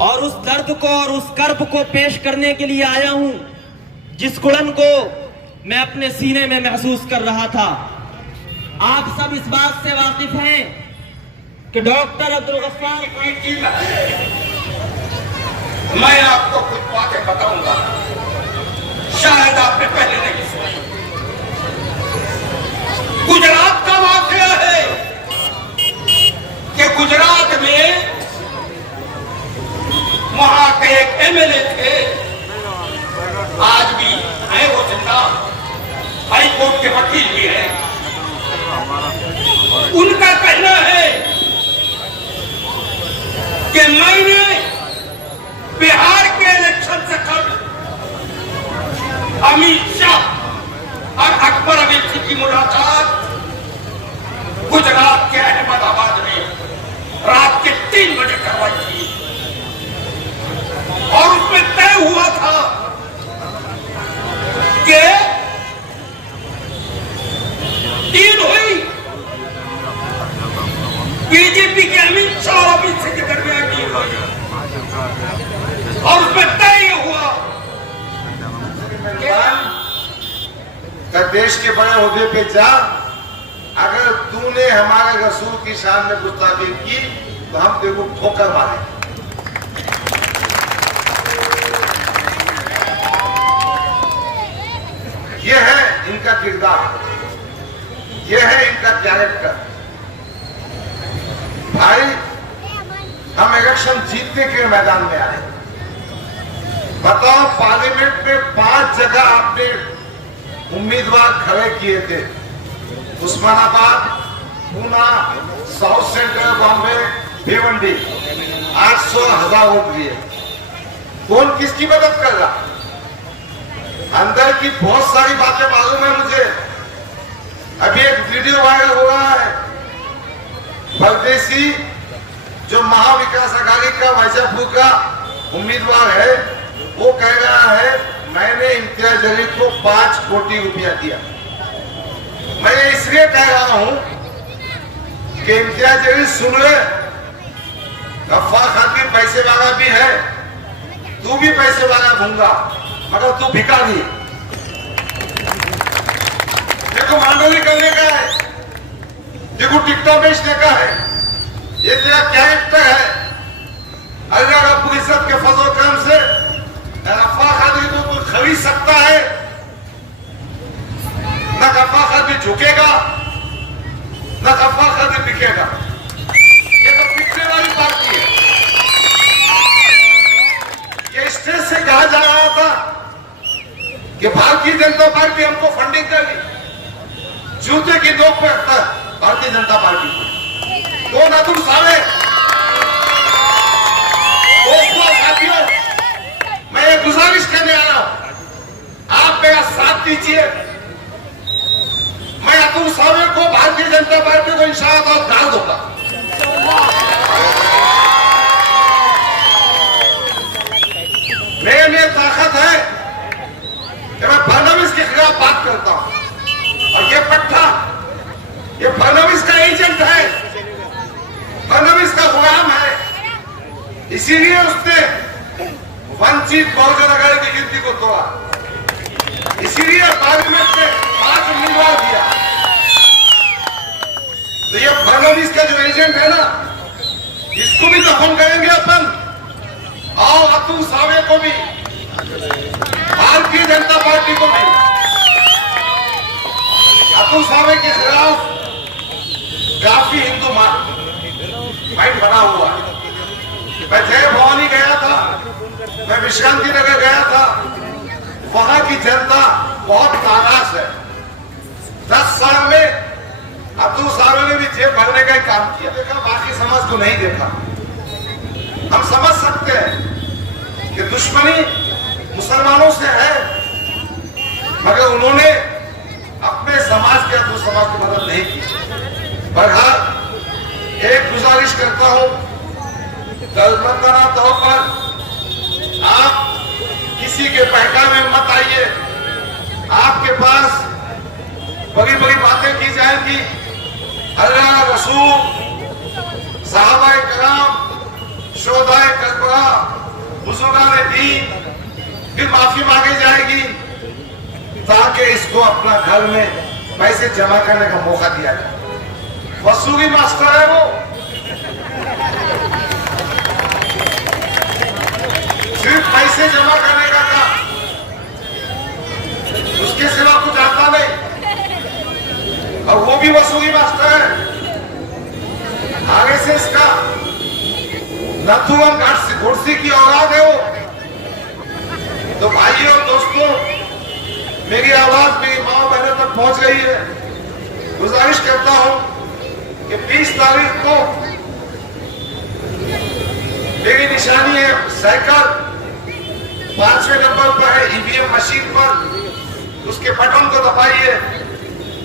और उस दर्द को और उस कर्ब को पेश करने के लिए आया हूं जिस गुड़न को मैं अपने सीने में महसूस कर रहा था। आप सब इस बात से वाकिफ हैं कि डॉक्टर अब्दुल गफ्फार की मैं आपको कुछ बातें बताऊंगा, शायद आपने पहले नहीं सुनी। गुजरात का वाकया है कि गुजरात में वहां के एक एमएलए थे, आज भी है वो जिंदा, हाई कोर्ट के वकील भी है। उनका कहना है कि मैंने बिहार के इलेक्शन से कल अमित शाह और अकबर अवेशी की मुलाकात गुजरात के अहमदाबाद में रात के 3 बजे करवाई थी और उसमें तय हुआ था कि डील हुई बीजेपी के अमित शाह और अमित शाह के दरमियान डील हुई और उसमें तय हुआ कि देश के बड़े ओहदे पे जा, अगर तूने हमारे रसूल की शान में गुस्ताखी की तो हम तेरे को ठोकर मारेंगे। यह है इनका किरदार, यह है इनका कैरेक्टर। भाई, हम इलेक्शन जीतने के मैदान में आए। बताओ, पार्लियामेंट में 5 जगह आपने उम्मीदवार खड़े किए थे, Osmanabad, Poona, south central Bombay, Bhiwandi. 800,000 vote दिए। कौन किसकी मदद कर रहा? अंदर की बहुत सारी बातें मालूम है मुझे। अभी एक वीडियो वायरल हो रहा है, परदेसी जो महाविकास आघाड़ी का वैजापुर का उम्मीदवार है, वो कह रहा है मैंने इम्तियाज अली को 5 कोटी रुपया दिया। मैं इसलिए कह रहा हूं कि इम्तियाज अली सुन ले, गफ्फार खान भी पैसे वाला भी है, तू भी पैसे वाला दूंगा, मगर तू भिखारी। देखो मांडोली करने का है, देखो टिकटॉक बेचने का है, ये तेरा कैरेक्टर है। अल्लाह रब्बुल इज्जत के फजल करम से गफ्फार खान को कोई खरीद सकता है? न गफ्फार खान भी झुकेगा, न गफ्फार खान भी बिकेगा। ये तो बिकने वाली पार्टी है। ये स्टेज से कहा जा रहा था कि भारतीय जनता पार्टी हमको फंडिंग करी, जूते की नोक पे रखता है भारतीय जनता पार्टी को। कौन अतुल सावे? दोस्तों, साथियों, मैं ये गुजारिश करने आ रहा हूं, आप मेरा साथ दीजिए। मैं अतुल सावे को भारतीय जनता पार्टी को इंशाअल्लाह डाल दूंगा। मेरे में ताकत है कि मैं फडणवीस के खिलाफ बात करता हूं, और ये पट्टा, ये फडणवीस का एजेंट है, फडणवीस का गुलाम है। इसीलिए उसने वंचित बहुजन आघाड़ी की गिनती को तोड़ा, इसीलिए पार्लियामेंट में 5 उम्मीदवार दिया। तो ये फडणवीस का जो एजेंट है ना, इसको भी दफन करेंगे अपन, और अतुल सावे को भी, भारतीय जनता पार्टी को भी। अतुल सावे के खिलाफ काफी हिंदू माइंड बना हुआ है। मैं जय भवानी गया था, मैं विश्रांति नगर गया था, वहां की जनता बहुत नाराज है। 10 साल में अतुल सावे ने भी जेब भरने का ही काम किया, देखा, बाकी समाज को नहीं देखा। हम समझ सकते हैं कि दुश्मनी मुसलमानों से है, मगर उन्होंने अपने समाज के दूसरे समाज की मदद नहीं की। बहरहाल, एक गुजारिश करता हूं, दलबंदना तौर पर आप किसी के बहकावे में मत आइए। आपके पास बड़ी बड़ी बातें की जाएंगी, अल्लाह रसूल, सहाबाए कराम, शोधाए करबला बुजुर्गों ने दी, फिर माफी मांगी जाएगी ताकि इसको अपना घर में पैसे जमा करने का मौका दिया जाए। वसूली मास्टर है वो, सिर्फ पैसे जमा करने का काम, उसके सिवा कुछ आता नहीं, और वो भी वसूली मास्टर है। आगे से इसका नथुवन घोड़सी की औलाद है वो। तो भाइयों और दोस्तों, मेरी आवाज मेरी माँ बहनों तक पहुंच गई है। गुजारिश करता हूं कि 20 तारीख को मेरी निशानी है साइकिल, 5वें नंबर पर है ईवीएम मशीन पर, उसके बटन को दबाइए।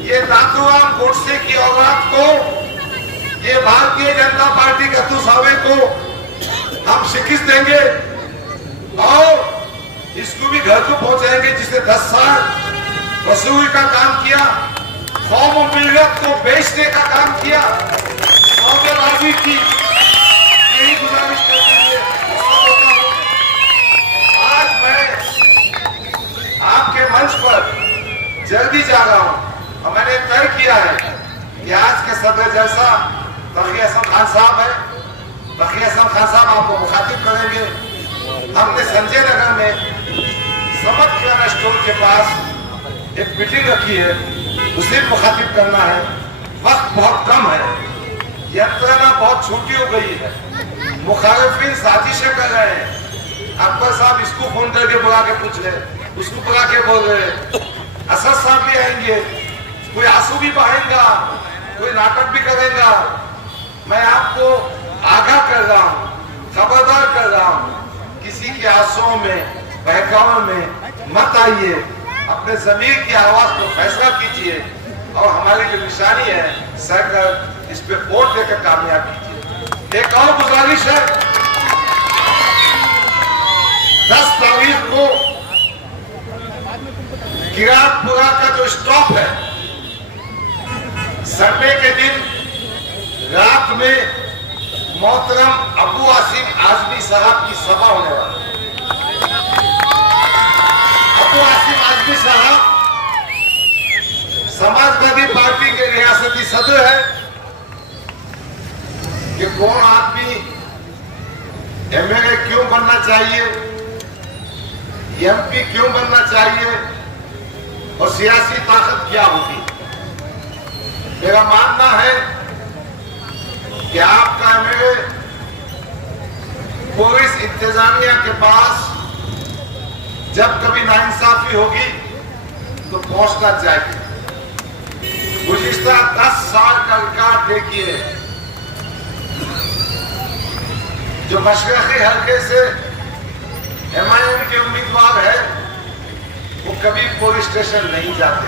ये नाथुराम गोडसे की औलाद को, ये भारतीय जनता पार्टी का तुसावे को हम शिकस्त देंगे और इसको भी घर को पहुंचाएंगे जिसने 10 साल वसूली का काम किया, कौम और मिल्लत को बेचने का काम किया, सौदेबाजी की। यही गुजारिश करते हुए आज मैं आपके मंच पर जल्दी जा रहा हूं और मैंने तय किया है कि आज के सदर जलसा तकी हसन खान साहब है। तकी हसन खान साहब आपको मुखातिब करेंगे। हमने संजय नगर में समत किराना स्टोर के पास एक मीटिंग रखी है, उसे मुखातिब करना है। वक्त बहुत कम है, यंत्रणा बहुत छोटी हो गई है, मुखालिफिन साजिशें कर रहे हैं। अकबर साहब इसको फोन करके बुला के पूछ रहे, उसको बुला के बोल रहे, असद साहब भी आएंगे, कोई आंसू भी बहाएगा, कोई नाटक भी करेगा। मैं आपको आगाह कर रहा हूं, खबरदार कर रहा हूं, किसी के आंसुओं में बहकावे में मत आइए। अपने जमीर की आवाज को फैसला कीजिए और हमारी जो निशानी है सरकार, इस पे वोट देकर कामयाब कीजिए। एक और गुजारिश है, 10 तारीख को किरातपुरा का जो स्टॉप है, संडे के दिन रात में मोहतरम अबू आसिम आजमी साहब की सभा होने वाली है। अबू आसिम आजमी साहब समाजवादी पार्टी के रियासती सदर है कि कौन आदमी एमएलए क्यों बनना चाहिए, एमपी क्यों बनना चाहिए और सियासी ताकत क्या होती। मेरा मानना है कि आपका एमएलए पुलिस इंतजामिया के पास जब कभी नाइंसाफी होगी तो पहुंचना चाहिए। गुज़िश्ता 10 साल का रिकॉर्ड देखिए, जो मशरक़ी हल्के से एमआईएम के उम्मीदवार है वो कभी पुलिस स्टेशन नहीं जाते।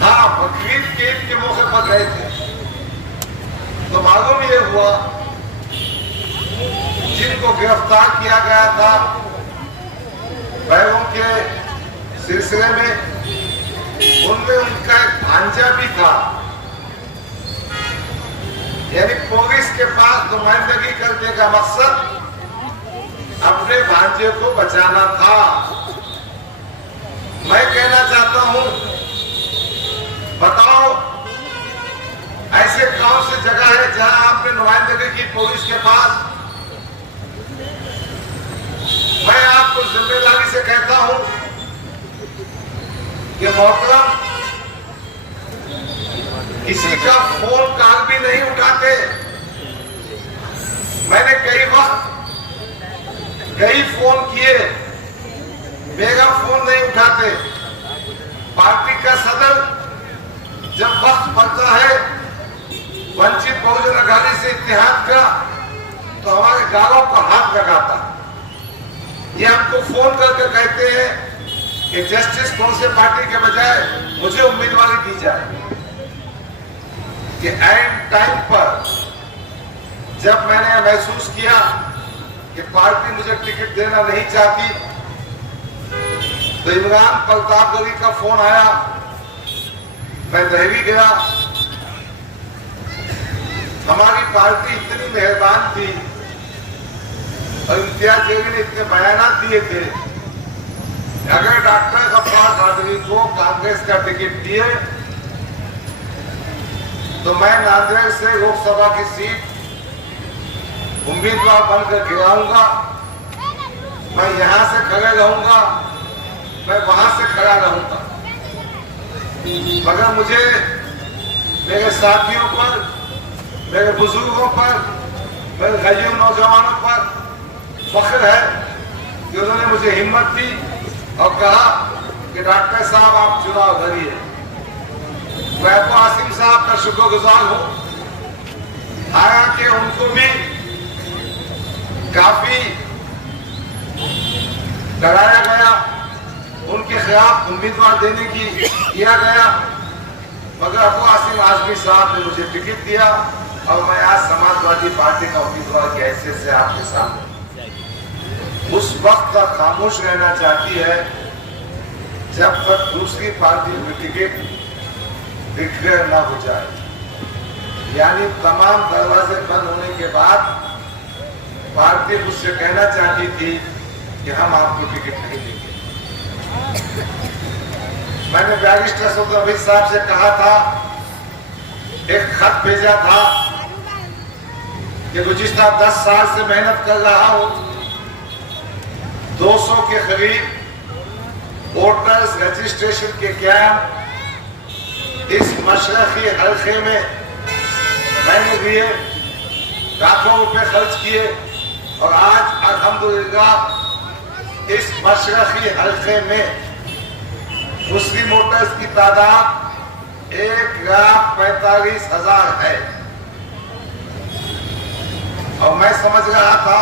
हाँ, बकरीद के ईद के मौके पर गए थे तो मालूम ये हुआ जिनको गिरफ्तार किया गया था बैरों के सिलसिले में, उनमें उनका एक भांजा भी था। यानी पुलिस के पास नुमाइंदगी करने का मकसद अपने भांजे को बचाना था। मैं कहना चाहता हूं, बताओ ऐसे कौन सी जगह है जहां आपने नुमाइंदगी की पुलिस के पास। मैं आपको जिम्मेदारी से कहता हूं कि मोहतरम किसी का फोन कॉल भी नहीं उठाते। मैंने कई वक्त कई फोन किए, मेरा फोन नहीं उठाते। पार्टी का सदर जब वक्त पड़ता है वंचित बहुजन अघाड़ी से इत्तेहाद का तो हमारे गालों पर हाथ लगाता। ये हमको फोन करके कहते हैं कि जस्टिस कौन से पार्टी के बजाय मुझे उम्मीदवारी दी जाए। कि एंड टाइम पर जब मैंने महसूस किया कि पार्टी मुझे टिकट देना नहीं चाहती तो इमरान प्रतापगढ़ी का फोन आया। मैं दहली गया। हमारी पार्टी इतनी मेहरबान थी और इम्तियाज जलील ने इतने बयान दिए थे, अगर डॉक्टर गफ्फार कादरी को कांग्रेस का टिकट दिए तो मैं नांदेड़ से लोकसभा की सीट उम्मीदवार बनकर गिराऊंगा, मैं यहां से खड़ा रहूंगा, मैं वहां से खड़ा रहूंगा। मगर मुझे मेरे साथियों पर, मेरे बुजुर्गों पर, मेरे गरीब नौजवानों पर फख्र है कि उन्होंने मुझे हिम्मत दी और कहा कि डॉक्टर साहब आप चुनाव लड़िए। मैं अबू आसिम साहब का शुक्रगुजार हूं, हालांकि उनको भी काफी डराया गया, उनके खिलाफ उम्मीदवार देने की किया गया, मगर अबू आसिम आजमी साहब ने मुझे टिकट दिया और मैं आज समाजवादी पार्टी का उम्मीदवार की हैसियत से आपके सामने उस वक्त तक खामोश रहना चाहती है जब तक दूसरी पार्टी में टिकट डिक्लेयर ना हो जाए, यानी तमाम दरवाजे बंद होने के बाद पार्टी मुझसे कहना चाहती थी कि हम आपको टिकट नहीं देंगे। मैंने बैरिस्टर सुल्तान साहब से कहा था, एक खत भेजा था कि गुज़िश्ता 10 साल से मेहनत कर रहा हूं, 200 के करीब वोटर्स रजिस्ट्रेशन के कैंप इस मशरक़ी हल्के में मैंने दिए, लाखों रुपए खर्च किए और आज अल्हम्दुलिल्लाह इस मशरक़ी हल्के में मुस्लिम वोटर्स की तादाद 1,45,000 है। और मैं समझ रहा था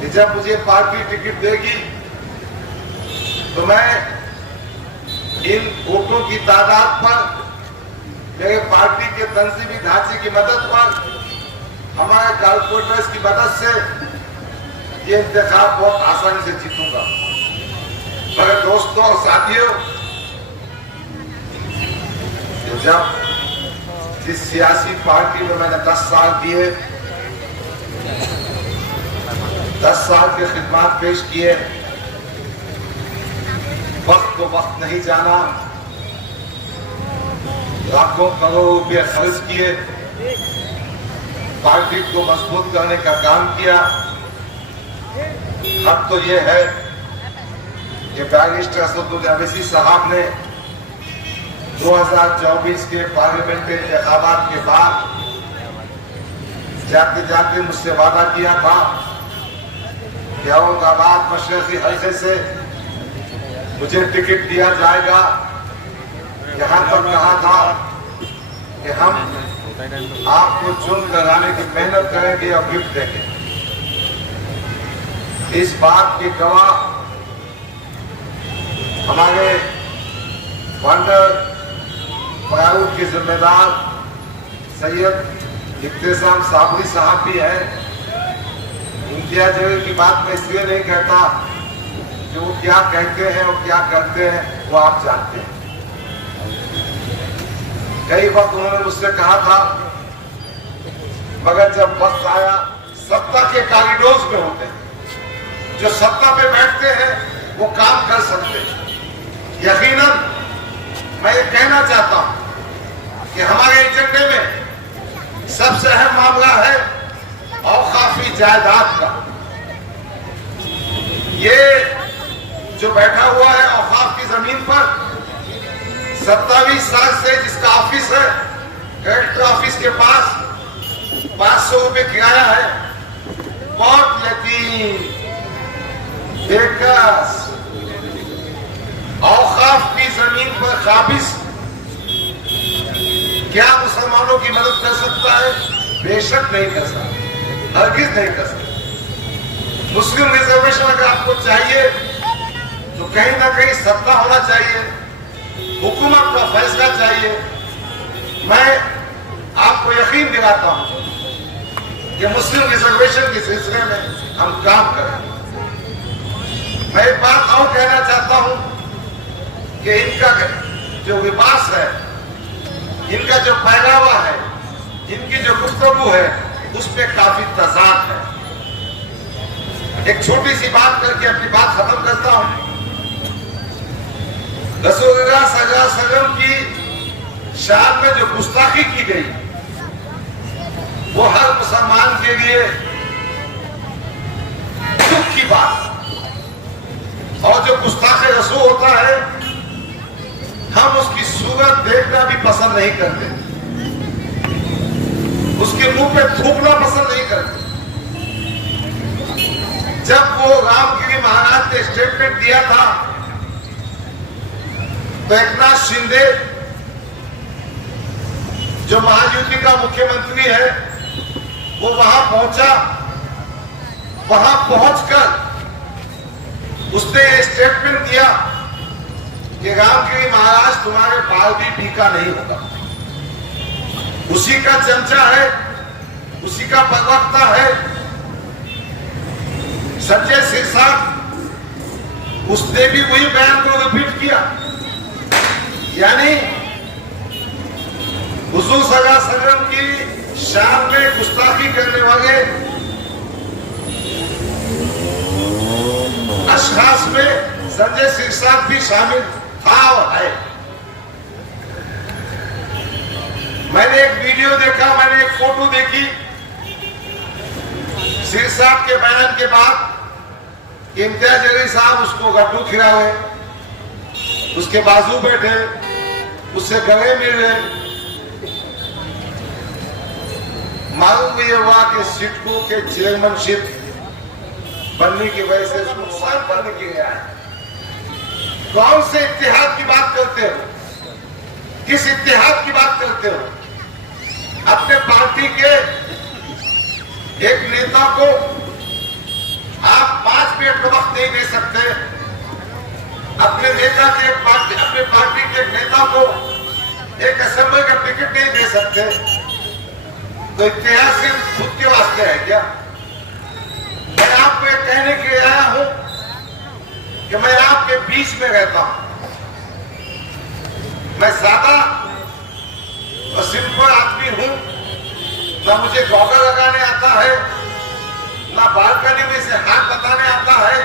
कि जब मुझे पार्टी टिकट देगी तो मैं इन वोटों की तादाद पर, मेरे पार्टी के तंजीमी ढांचे की मदद पर, हमारे कारपोरेटर्स की मदद से ये इंतखाब बहुत आसानी से जीतूंगा। मगर दोस्तों और साथियों, जब जिस सियासी पार्टी में मैंने 10 साल दिए, 10 साल के खिदमत पेश किए, वक्त तो वक्त नहीं जाना, लाखों करोड़ रुपये खर्च किए, पार्टी को मजबूत करने का काम किया। अब तो ये है कि बैरिस्टर असदुद्दीन अवैसी साहब ने 2024 के पार्लियामेंट इंतखाबात के बाद जाते जाते मुझसे वादा किया था कि औरंगाबाद मशरक़ी हल्के से मुझे टिकट दिया जाएगा। यहाँ पर कहा था कि हम आपको चुन कर आने की मेहनत करेंगे और गिफ्ट देंगे। इस बात की गवाह हमारे फाउंडर प्रारूप के जिम्मेदार सैयद इब्तिसाम साबरी साहब भी है। इम्तियाज जलील की बात मैं इसलिए नहीं कहता कि वो क्या कहते हैं और क्या करते हैं, वो आप जानते हैं। कई वक्त उन्होंने मुझसे कहा था, मगर जब वक्त आया, सत्ता के कॉरिडोर्स में होते हैं, जो सत्ता पे बैठते हैं वो काम कर सकते हैं। यकीनन मैं ये कहना चाहता हूं कि हमारे एजेंडे में सबसे अहम मामला है औकाफी जायदाद का। ये जो बैठा हुआ है औकाफ की जमीन पर 27 साल से जिसका ऑफिस है, कलेक्टर ऑफिस के पास 500 रुपए किराया है, बहुत यतीम बेकस औकाफ की जमीन पर काबिज क्या मुसलमानों की मदद कर सकता है? बेशक नहीं कर सकता, हरगिज नहीं कर सकता। मुस्लिम रिजर्वेशन अगर आपको चाहिए तो कहीं ना कहीं सत्ता होना चाहिए, हुकूमत का फैसला चाहिए। मैं आपको यकीन दिलाता हूं कि मुस्लिम रिजर्वेशन के सिलसिले में हम काम करें। मैं एक बात और कहना चाहता हूं कि इनका जो विकास है, इनका जो पहनावा है, इनकी जो गुफ्तगू है, उसमें काफी तजाद है। एक छोटी सी बात करके अपनी बात खत्म करता हूं। रसूलुल्लाह सल्लल्लाहु अलैहि वसल्लम की शान में जो गुस्ताखी की गई वो हर मुसलमान के लिए दुख की बात। और जो गुस्ताखे रसूल होता है हम उसकी सूरत देखना भी पसंद नहीं करते, उसके मुंह पे थूकना पसंद नहीं करते। जब वो रामगिरी महाराज ने स्टेटमेंट दिया था तो एकनाथ शिंदे जो महायुति का मुख्यमंत्री है वो वहां पहुंचा। वहां पहुंचकर उसने स्टेटमेंट दिया कि रामगिरी महाराज तुम्हारे बाल भी टीका नहीं होगा। उसी का चमचा है, उसी का प्रवक्ता है संजय सिरसाट, उसने भी वही बयान को रिपीट किया। यानी हुजूर सल्लल्लाहु अलैहि वसल्लम की शान में गुस्ताखी करने वाले अशखास में संजय सिरसाट भी शामिल था और है। मैंने एक वीडियो देखा, मैंने एक फोटो देखी सिरसाट के बयान के बाद। इम्तियाज अली साहब उसको गड्ढू खिला रहे, उसके बाजू बैठे, उससे गले मिल रहे। मालूम ये हुआ कि सिडको के चेयरमैनशिप बनने की वजह से नुकसान करने के लिए आए। कौन से इत्तेहाद की बात करते हो? किस इत्तेहाद की बात करते हो? अपने पार्टी के एक नेता को आप 5 मिनट का वक्त नहीं दे सकते। अपने पार्टी के एक नेता को एक असेंबली का टिकट नहीं दे सकते। तो इतिहास सिर्फ खुद के वास्ते है क्या? मैं आपको कहने के लिए आया हूं कि मैं आपके बीच में रहता हूं। मैं ज्यादा और सिंपल आदमी हूं, ना मुझे गॉगल लगाने आता है, ना बालकनी में से हाथ बताने आता है,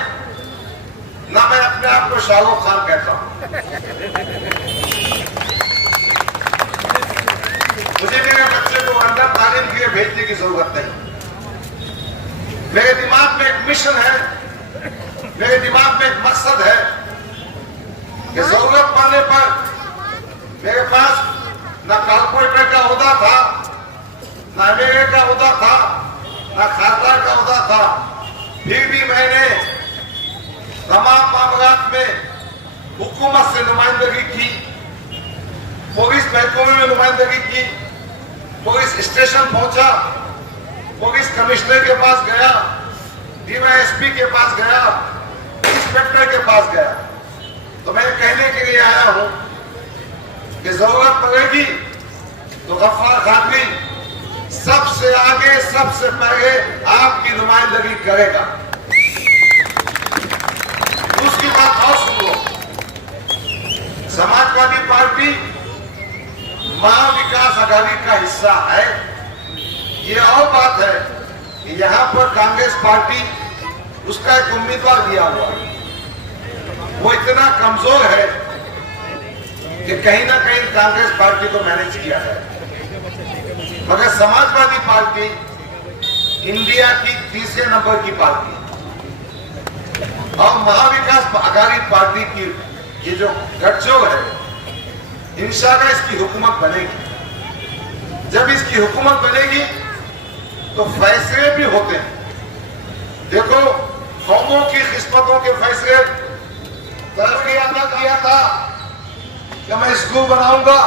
ना मैं अपने आप को शाहरुख खान कहता हूं। मुझे मेरे बच्चे को अंदर तालीम के लिए भेजने की जरूरत नहीं। मेरे दिमाग में एक मिशन है, मेरे दिमाग में एक मकसद है कि जरूरत पड़ने पर मेरे पास ना कॉर्पोरेटर का ओहदा था, ना एमएलए का ओहदा था, ना खासदार का ओहदा था। फिर भी मैंने तमाम मामलात में हुकूमत से नुमाइंदगी की, पुलिस महकमे में नुमाइंदगी की, पुलिस स्टेशन पहुंचा, पुलिस कमिश्नर के पास गया, डीवाईएसपी के पास गया, इंस्पेक्टर के पास गया। तो मैं कहने के लिए आया हूं कि जरूरत पड़ेगी तो गफ्फार खातरी सबसे आगे, सबसे पहले आपकी नुमाइंदगी करेगा। दूसरी बात और सुन लो, समाजवादी पार्टी महाविकास आघाड़ी का हिस्सा है। ये और बात है कि यहां पर कांग्रेस पार्टी उसका एक उम्मीदवार दिया हुआ है, वो इतना कमजोर है कि कहीं ना कहीं कांग्रेस पार्टी को मैनेज किया है। मगर समाजवादी पार्टी इंडिया की 3रे नंबर की पार्टी और महाविकास आघाड़ी पार्टी की ये जो गठजोड़ है, इंशाअल्लाह इसकी हुकूमत बनेगी। जब इसकी हुकूमत बनेगी तो फैसले भी होते हैं। देखो, कौमों की किस्मतों के फैसले किया था कि मैं स्कूल बनाऊंगा,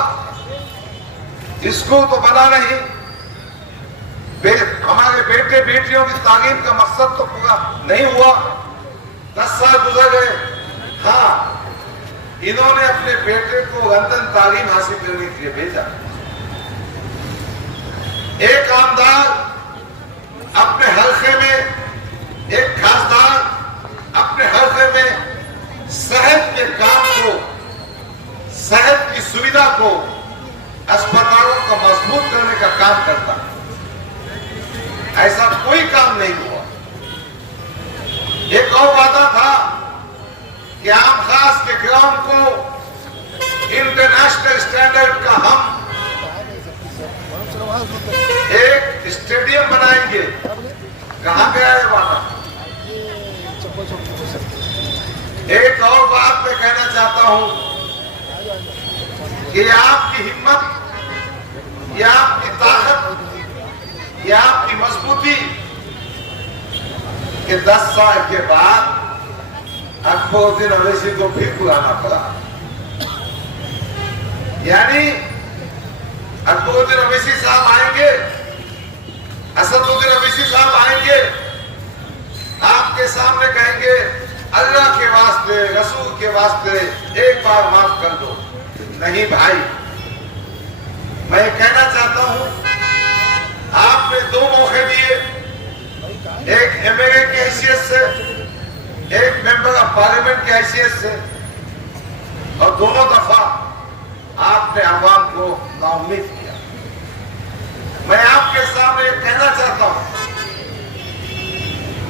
स्कूल तो बना नहीं, हमारे बेटे बेटियों की तालीम का मकसद तो पूरा नहीं हुआ। 10 साल गुजर गए। हाँ, इन्होंने अपने बेटे को लंदन तालीम हासिल करने के लिए भेजा। एक आमदार अपने हल्के में, एक खासदार अपने हल्के में सेहत के काम को, सेहत की सुविधा को, अस्पतालों को मजबूत करने का काम करता है। ऐसा कोई काम नहीं हुआ। एक और वादा था कि आम खास के ग्राम को इंटरनेशनल स्टैंडर्ड का हम एक स्टेडियम बनाएंगे। कहां गया है वादा? एक और बात मैं कहना चाहता हूं कि आपकी हिम्मत, ये आपकी ताकत, ये आपकी मजबूती कि 10 साल के बाद अकबरुद्दीन अवैसी को फिर बुलाना पड़ा। यानी अकबरुद्दीन अवैसी साहब आएंगे, असदुद्दीन अवैसी साहब आएंगे, आपके सामने कहेंगे अल्लाह के वास्ते, रसूल के वास्ते एक बार माफ कर दो। नहीं भाई, मैं कहना चाहता हूं, आपने 2 मौके दिए, एक एमएलए की हैसियत से, एक मेंबर ऑफ पार्लियामेंट की हैसियत से, और दोनों दफा आपने आवाम को नाउम्मीद किया। मैं आपके सामने कहना चाहता हूं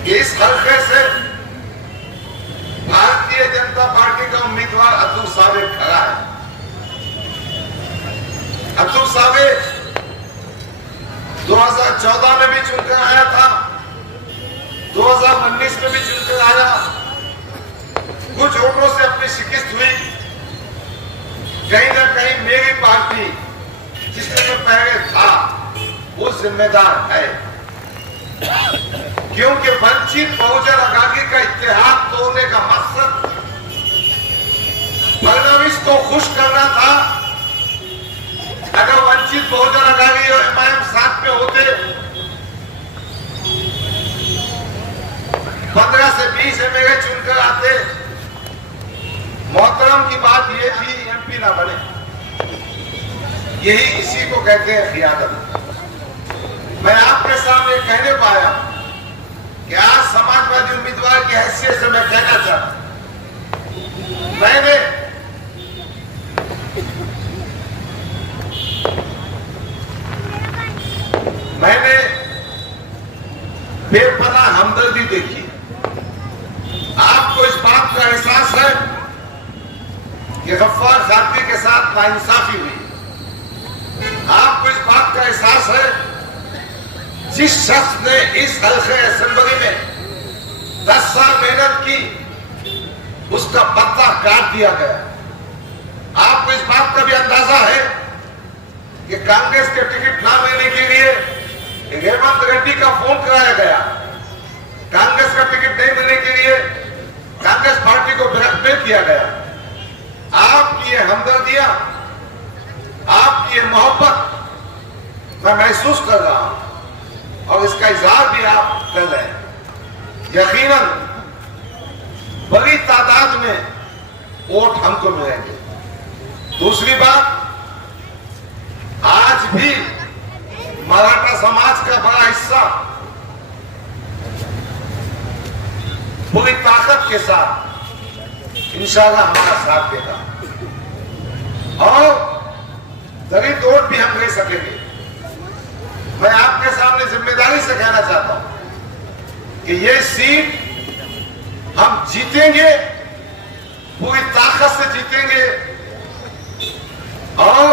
कि इस हल्के से भारतीय जनता पार्टी का उम्मीदवार अतुल सावे खड़ा है। अतुल सावे 2014 में भी चुनकर आया था, 2019 में भी चुनकर आया, कुछ वोटों से अपनी शिकस्त हुई। कहीं ना कहीं मेरी पार्टी जिसमें मैं पहले था वो जिम्मेदार है, क्योंकि वंचित बहुजन आघाड़ी का इत्तेहाद तोड़ने का मकसद फडणवीस को खुश करना था। अगर वंचित बहुजन आघाड़ी और एमआईएम साथ में होते 15 से 20 एमएलए चुनकर आते, मोहतरम की बात ये थी एमपी ना बने। यही इसी को कहते हैं खियादत। मैं आपके सामने कहने पाया कि आज समाजवादी उम्मीदवार की हैसियत से मैं कहना चाहता हूं, मैंने बेपनाह हमदर्दी देखी। आपको इस बात का एहसास है कि गफ्फार खातरी के साथ नाइंसाफी हुई। आपको इस बात का एहसास है जिस शख्स ने इस हल्के असेंबली में 10 साल मेहनत की, उसका पत्ता काट दिया गया। आपको इस बात का भी अंदाजा है कि कांग्रेस के टिकट ना लेने के लिए हेमंत रेड्डी का फोन कराया गया। कांग्रेस का टिकट नहीं मिलने के लिए कांग्रेस पार्टी को ब्लैकमेल किया गया। आपकी ये हमदर्दियां, आपकी ये मोहब्बत मैं महसूस कर रहा हूं और इसका इजहार भी आप कर रहे हैं। यकीनन बड़ी तादाद में वोट हमको मिलेंगे। दूसरी बात, आज भी मराठा समाज का बड़ा हिस्सा पूरी ताकत के साथ इंशाअल्लाह हमारा साथ देगा और गरीब वोट भी हम ले सकेंगे। मैं आपके सामने जिम्मेदारी से कहना चाहता हूं कि ये सीट हम जीतेंगे, पूरी ताकत से जीतेंगे और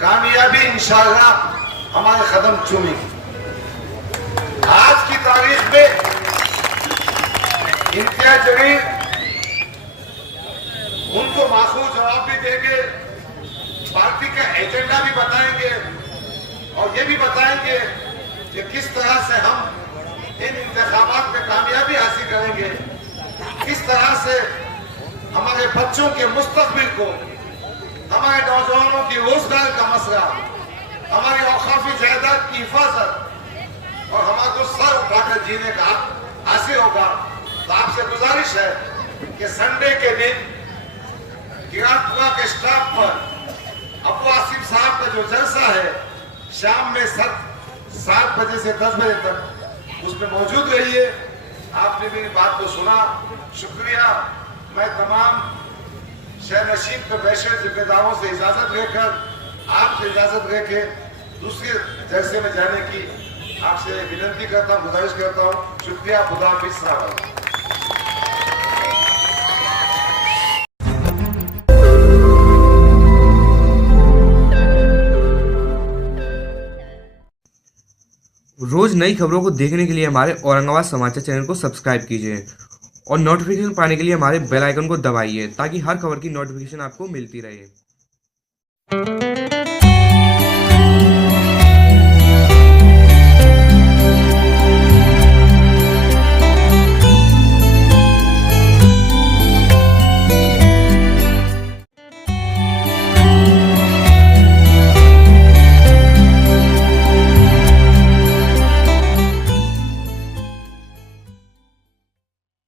कामयाबी इंशाअल्लाह हमारे कदम चूमेगी। आज की तारीख में इम्तियाज जलील उनको माखूज जवाब भी देंगे, पार्टी का एजेंडा भी बताएंगे और ये भी बताएंगे कि किस तरह से हम इन इंतखाबात में कामयाबी हासिल करेंगे, किस तरह से हमारे बच्चों के मुस्तकबिल को, हमारे नौजवानों की रोजगार का मसला, हमारी औकाफी जायदाद की हिफाजत और हमारे को सर उठाकर जीने का हासिल होगा। तो आपसे गुजारिश है कि संडे के दिन किरातपुरा के स्टाफ पर अबू आसिफ साहब का जो जलसा है शाम में 7 बजे से 10 बजे तक उसमें मौजूद रहिए। आपने मेरी बात को सुना, शुक्रिया। मैं तमाम शहर नशीब के बैशर जिम्मेदारों से इजाजत लेकर आपसे इजाजत लेके दूसरे जलसे में जाने की आपसे विनती करता हूँ, गुजारिश करता हूँ। शुक्रिया। खुदा हाफिज़। रोज़ नई खबरों को देखने के लिए हमारे औरंगाबाद समाचार चैनल को सब्सक्राइब कीजिए और नोटिफिकेशन पाने के लिए हमारे बेल आइकन को दबाइए ताकि हर खबर की नोटिफिकेशन आपको मिलती रहे।